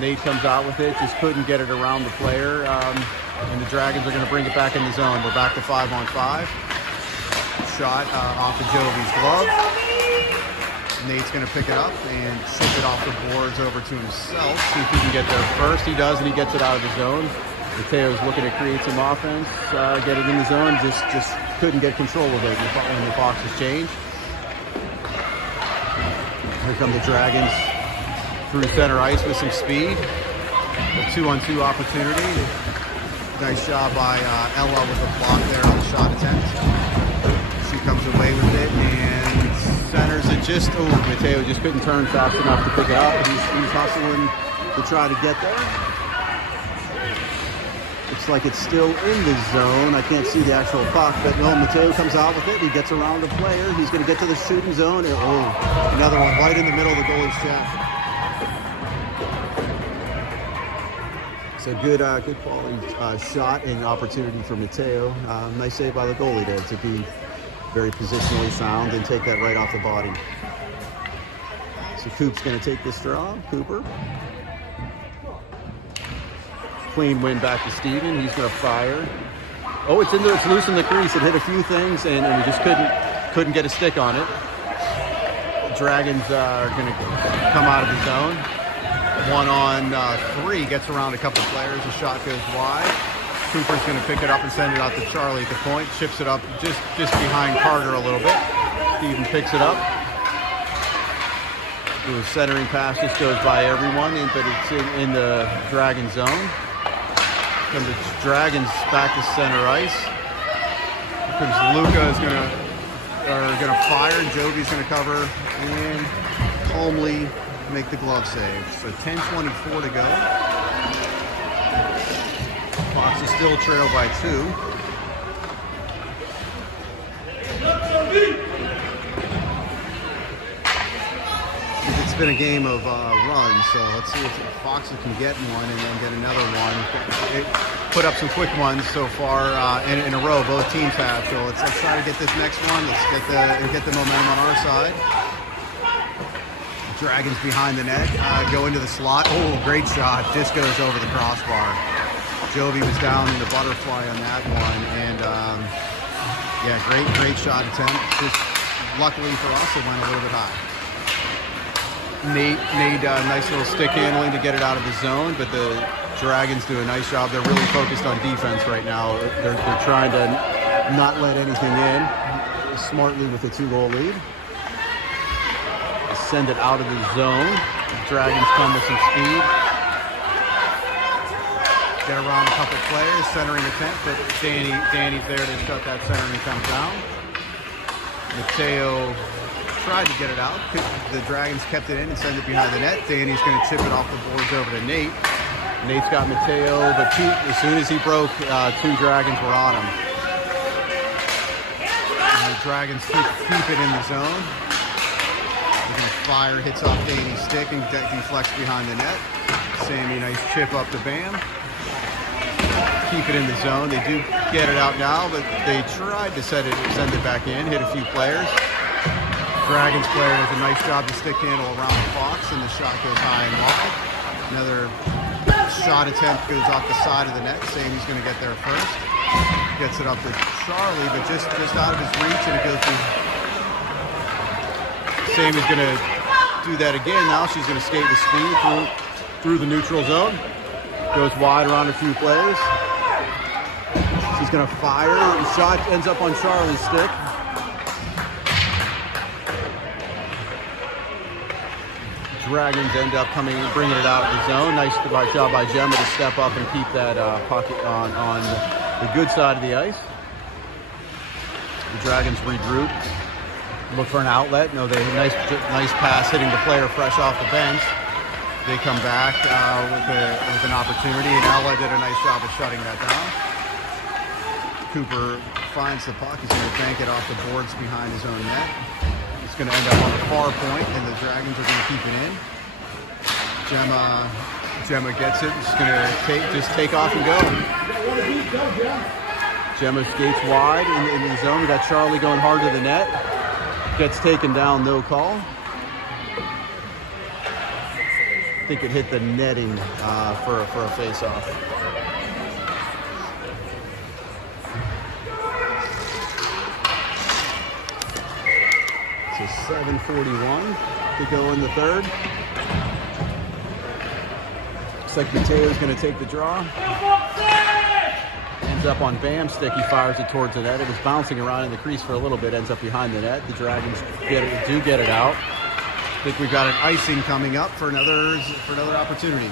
Nate comes out with it, just couldn't get it around the player, and the Dragons are going to bring it back in the zone. We're back to 5-on-5. Shot off of Jovi's glove. Nate's going to pick it up and ship it off the boards over to himself, see if he can get there first. He does, and he gets it out of the zone. Mateo's looking to create some offense, get it in the zone, just couldn't get control of it when the Foxes change. Here come the Dragons through center ice with some speed. A 2-on-2 opportunity. Nice job by Ella with a block there on the shot attempt. She comes goes away with it and centers it just, Mateo just couldn't turn fast enough to pick it up. He's hustling to try to get there. Looks like it's still in the zone. I can't see the actual puck, but no, Mateo comes out with it. He gets around the player. He's going to get to the shooting zone. Another one right in the middle of the goalie's chest. It's a good quality shot and opportunity for Mateo. Nice save by the goalie there to be very positionally sound and take that right off the body. So Coop's going to take this draw. Cooper. Clean win back to Steven. He's going to fire. Oh, it's loose in the crease. It hit a few things, and we just couldn't get a stick on it. Dragons are going to come out of the zone. 1-on-3, gets around a couple of players. The shot goes wide. Cooper's going to pick it up and send it out to Charlie at the point. Chips it up just behind Carter a little bit. Steven picks it up. The centering pass just goes by everyone, but it's in the Dragon zone. Comes the Dragons back to center ice. Here comes Luca is gonna fire. Jovi's gonna cover and calmly make the glove save. So 10:24 to go. Fox is still trailed by 2. It's been a game of runs, so let's see if Fox can get one and then get another one. It put up some quick ones so far in a row. Both teams have. So let's try to get this next one. Let's get the momentum on our side. Dragons behind the net, go into the slot. Oh, great shot! Just goes over the crossbar. Jovi was down in the butterfly on that one, and yeah, great shot attempt. Just luckily for us, it went a little bit high. Nate made a nice little stick handling to get it out of the zone, but the Dragons do a nice job. They're really focused on defense right now. They're trying to not let anything in, smartly with a 2-goal lead. Send it out of the zone. The Dragons come with some speed. Get around a couple players, centering attempt, but Danny's there to shut that centering attempt down. Mateo tried to get it out. The Dragons kept it in and sent it behind the net. Danny's going to chip it off the boards over to Nate. Nate's got Mateo, but as soon as he broke, 2 Dragons were on him. And the Dragons keep it in the zone. They're going to fire, hits off Danny's stick and deflects behind the net. Sammy, nice chip up to Bam. Keep it in the zone. They do get it out now, but they tried to send it back in, hit a few players. Dragons player does a nice job to stick handle around the Fox, and the shot goes high and wide. Another shot attempt goes off the side of the net. Sammy's going to get there first. Gets it up to Charlie, but just out of his reach, and it goes through. Sammy's going to do that again now. She's going to skate with speed through the neutral zone. Goes wide around a few players. She's going to fire. The shot ends up on Charlie's stick. Dragons end up bringing it out of the zone. Nice job by Gemma to step up and keep that puck on the good side of the ice. The Dragons regroup, look for an outlet. No, they nice pass hitting the player fresh off the bench. They come back with an opportunity, and Ella did a nice job of shutting that down. Cooper finds the puck. He's going to bank it off the boards behind his own net. It's going to end up on the far point, and the Dragons are going to keep it in. Gemma gets it. She's going to take off and go. Gemma skates wide in the zone. We got Charlie going hard to the net. Gets taken down, no call. I think it hit the netting for a face-off. So 7:41 to go in the third. Looks like Mateo's going to take the draw. Ends up on Bam's stick. He fires it towards the net. It was bouncing around in the crease for a little bit. Ends up behind the net. The Dragons do get it out. I think we've got an icing coming up for another opportunity.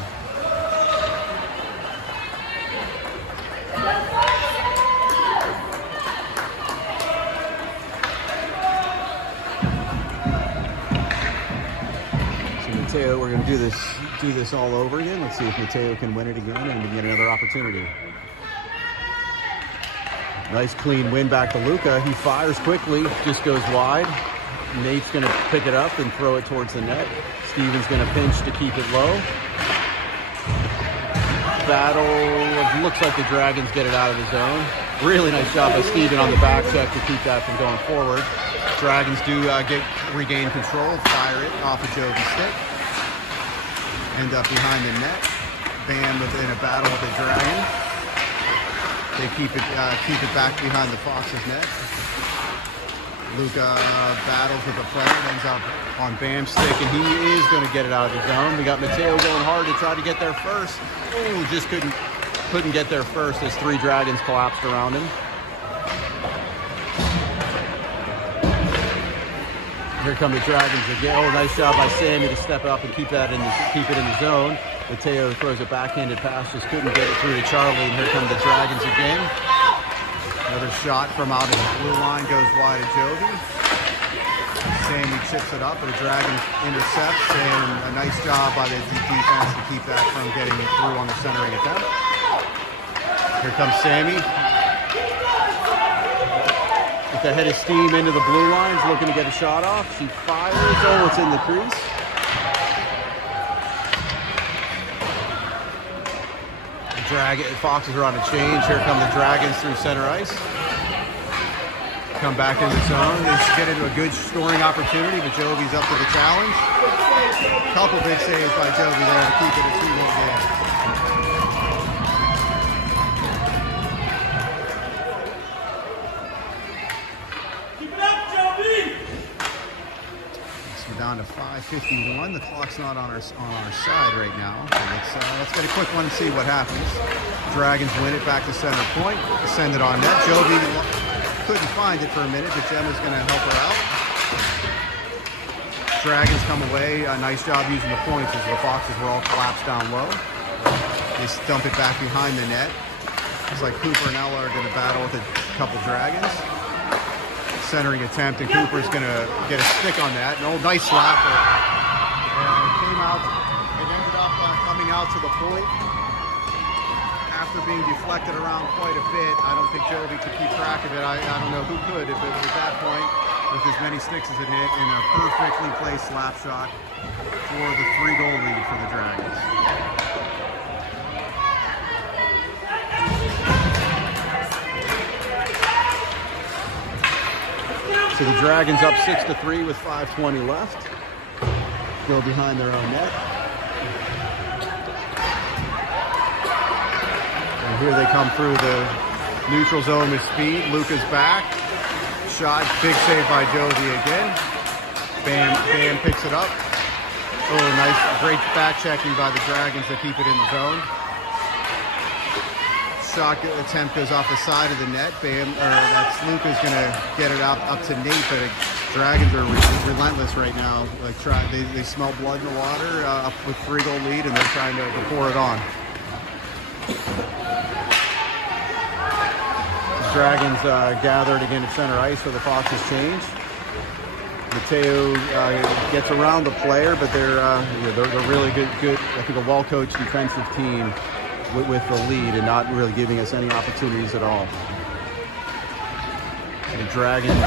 Mateo, we're going to do this all over again. Let's see if Mateo can win it again and we can get another opportunity. Nice clean win back to Luca. He fires quickly, just goes wide. Nate's going to pick it up and throw it towards the net. Steven's going to pinch to keep it low. Battle, it looks like the Dragons get it out of the zone. Really nice job by Steven on the back check to keep that from going forward. Dragons do regain control, fire it off a Jovi stick. End up behind the net. Bam in a battle with the Dragon. They keep it back behind the Fox's net. Luca battles with the player, ends up on Bam's stick, and he is going to get it out of the zone. We got Mateo going hard to try to get there first. Ooh, just couldn't get there first as 3 Dragons collapsed around him. Here come the Dragons again. Oh, nice job by Sammy to step up and keep it in the zone. Mateo throws a backhanded pass, just couldn't get it through to Charlie, and here come the Dragons again. Another shot from out of the blue line goes wide to Jovi. Sammy chips it up, and the Dragons intercepts, and a nice job by the defense to keep that from getting through on the centering attempt. Here comes Sammy. With the head of steam into the blue lines, looking to get a shot off. She fires. Oh, it's in the crease. Foxes are on a change. Here come the Dragons through center ice. Come back in the zone. They get into a good scoring opportunity, but Jovi's up to the challenge. Couple big saves by Jovi there to keep it a 2-1 game. Keep it up, Jovi! So we're down to 5:51. The clock's not on our side right now. So let's get a quick one and see what happens. Dragons win it back to center point. Send it on net. Jovi couldn't find it for a minute, but Gemma's going to help her out. Dragons come away. A nice job using the points as the Foxes were all collapsed down low. They dump it back behind the net. It's like Cooper and Ella are going to battle with a couple Dragons. Centering attempt, and Cooper's going to get a stick on that. No, nice slapper. And it came out. It ended up coming out to the point. After being deflected around quite a bit, I don't think Jovi could keep track of it. I don't know who could if it was at that point with as many sticks as it hit, and a perfectly placed slap shot for the 3-goal lead for the Dragons. So the Dragons up 6-3 with 5:20 left. Go behind their own net. And here they come through the neutral zone with speed. Luca's back. Shot, big save by Jovi again. Bam picks it up. Oh, nice, great back checking by the Dragons to keep it in the zone. Shot attempt goes off the side of the net. That's Luca's gonna get it up to Nate, but the Dragons are relentless right now. Like they smell blood in the water up with 3-goal lead, and they're trying to pour it on. The Dragons gathered again at center ice, so the Foxes change. Mateo gets around the player, but they're really good. I think a well-coached defensive team with the lead and not really giving us any opportunities at all. The Dragons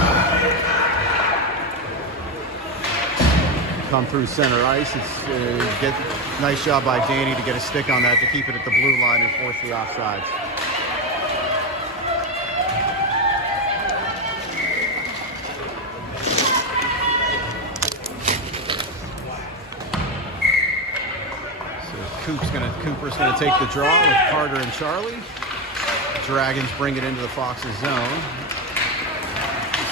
come through center ice. Nice job by Danny to get a stick on that to keep it at the blue line and force the offsides. Cooper's gonna take the draw with Carter and Charlie. Dragons bring it into the Foxes zone.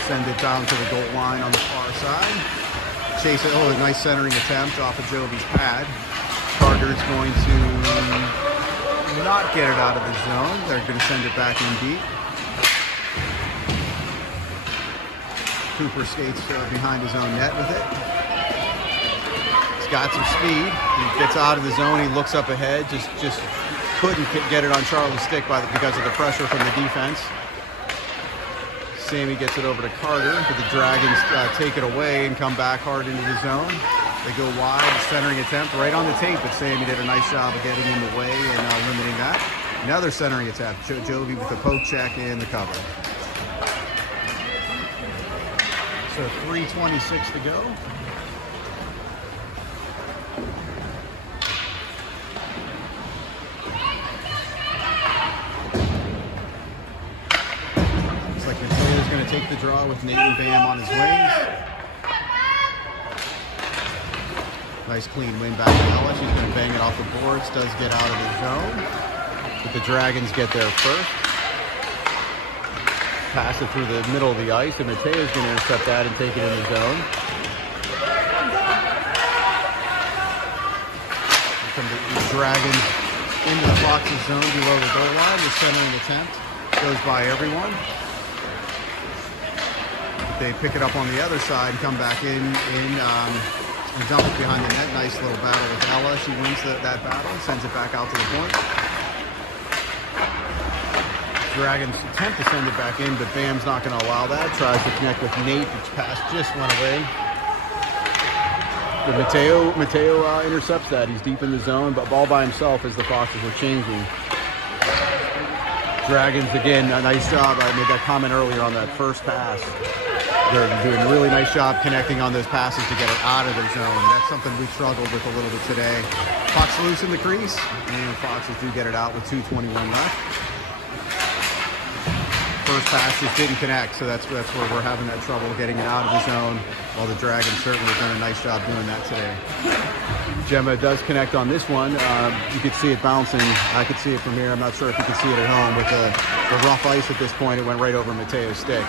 Send it down to the goal line on the far side. Chase it. Oh, a nice centering attempt off of Jovi's pad. Carter's going to not get it out of the zone. They're going to send it back in deep. Cooper skates behind his own net with it. Got some speed. He gets out of the zone. He looks up ahead. Just couldn't get it on Charlie's stick because of the pressure from the defense. Sammy gets it over to Carter, but the Dragons take it away and come back hard into the zone. They go wide, centering attempt right on the tape, but Sammy did a nice job of getting in the way and limiting that. Another centering attempt. Jovi with the poke check and the cover. So 3:26 to go. Looks like Mateo's going to take the draw with Nate and Bam on his wings. Nice clean win back to Ellis. He's going to bang it off the boards. Does get out of the zone. But the Dragons get there first. Pass it through the middle of the ice, and Mateo's going to intercept that and take it in the zone. Here come the Dragons into the Fox's zone below the goal line. The centering attempt goes by everyone. They pick it up on the other side and come back in and dump it behind the net. Nice little battle with Ella. She wins that battle, sends it back out to the point. Dragons attempt to send it back in, but Bam's not going to allow that. Tries to connect with Nate, which pass just went away. But Mateo intercepts that. He's deep in the zone, but all by himself as the Foxes were changing. Dragons, again, a nice job. I made that comment earlier on that first pass. They're doing a really nice job connecting on those passes to get it out of their zone. That's something we struggled with a little bit today. Fox loose in the crease, and Foxes do get it out with 2:21 left. First pass just didn't connect, so that's where we're having that trouble getting it out of the zone, while the Dragons certainly have done a nice job doing that today. Gemma does connect on this one. You could see it bouncing. I could see it from here. I'm not sure if you can see it at home. With the rough ice at this point, it went right over Mateo's stick.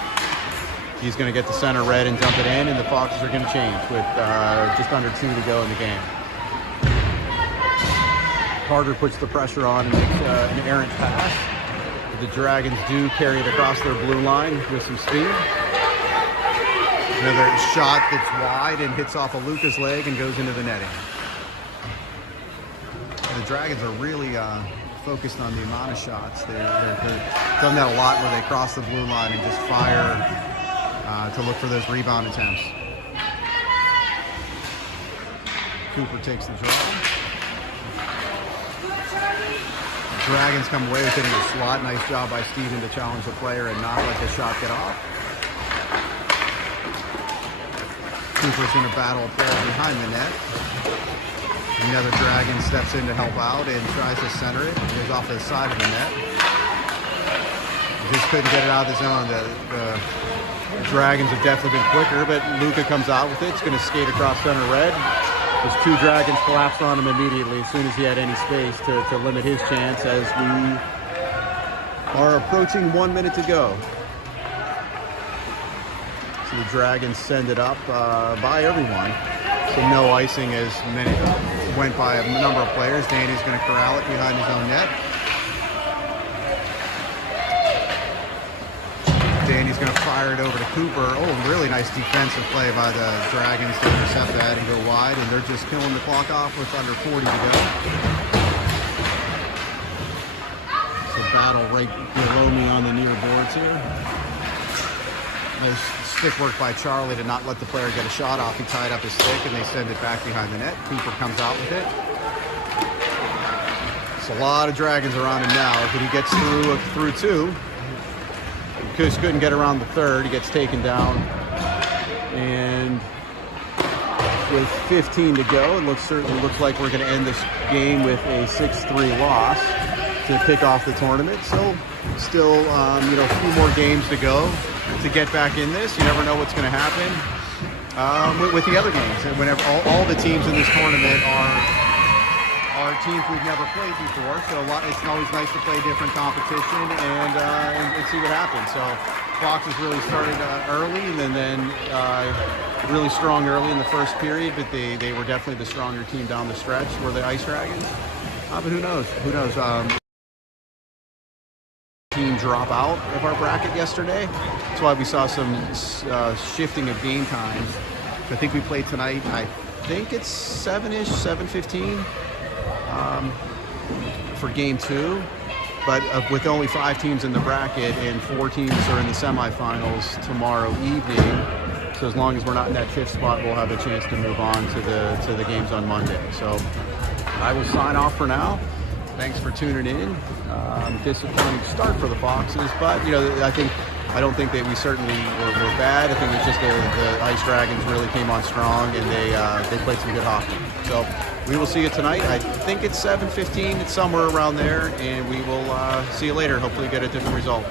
He's going to get the center red and dump it in, and the Foxes are going to change with just under 2 to go in the game. Carter puts the pressure on and makes an errant pass. The Dragons do carry it across their blue line with some speed. Another shot that's wide and hits off of Luca's leg and goes into the netting. The Dragons are really focused on the amount of shots. They've done that a lot where they cross the blue line and just fire to look for those rebound attempts. Cooper takes the draw. Dragons come away with hitting a slot. Nice job by Steven to challenge the player and not let the shot get off. Cooper's going to battle a player behind the net. Another Dragon steps in to help out and tries to center it. It goes off the side of the net. Just couldn't get it out of the zone. The Dragons have definitely been quicker, but Luca comes out with it. It's going to skate across center red. Those 2 Dragons collapsed on him immediately as soon as he had any space to limit his chance as we are approaching 1 minute to go. So the Dragons send it up by everyone. So no icing as many went by a number of players. Danny's going to corral it behind his own net. Danny's going to fire it over to Cooper. Oh, really nice defensive play by the Dragons to intercept that and go wide, and they're just killing the clock off with under 40 to go. So battle right below me on the near boards here. There's stick work by Charlie to not let the player get a shot off. He tied up his stick, and they send it back behind the net. Cooper comes out with it. So a lot of Dragons around him now, but he gets through 2. Because couldn't get around the third, he gets taken down, and with 15 to go, it certainly looks like we're going to end this game with a 6-3 loss to kick off the tournament. So, still, a few more games to go to get back in this. You never know what's going to happen with the other games. And whenever all the teams in this tournament are teams we've never played before, so it's always nice to play different competition and see what happens. So Foxes really started early, and then really strong early in the first period, but they were definitely the stronger team down the stretch, were the Ice Dragons. But who knows? Team drop out of our bracket yesterday. That's why we saw some shifting of game times. I think we played tonight, I think it's 7-ish, 7:15. For game 2, but with only 5 teams in the bracket and 4 teams are in the semifinals tomorrow evening, So as long as we're not in that fifth spot, we'll have a chance to move on to the games on Monday. So I will sign off for now. Thanks for tuning in. Disappointing start for the Foxes, but I don't think that we certainly were bad. I think it's just the Ice Dragons really came on strong, and they played some good hockey. So we will see you tonight. I think it's 7:15. It's somewhere around there, and we will see you later. Hopefully get a different result.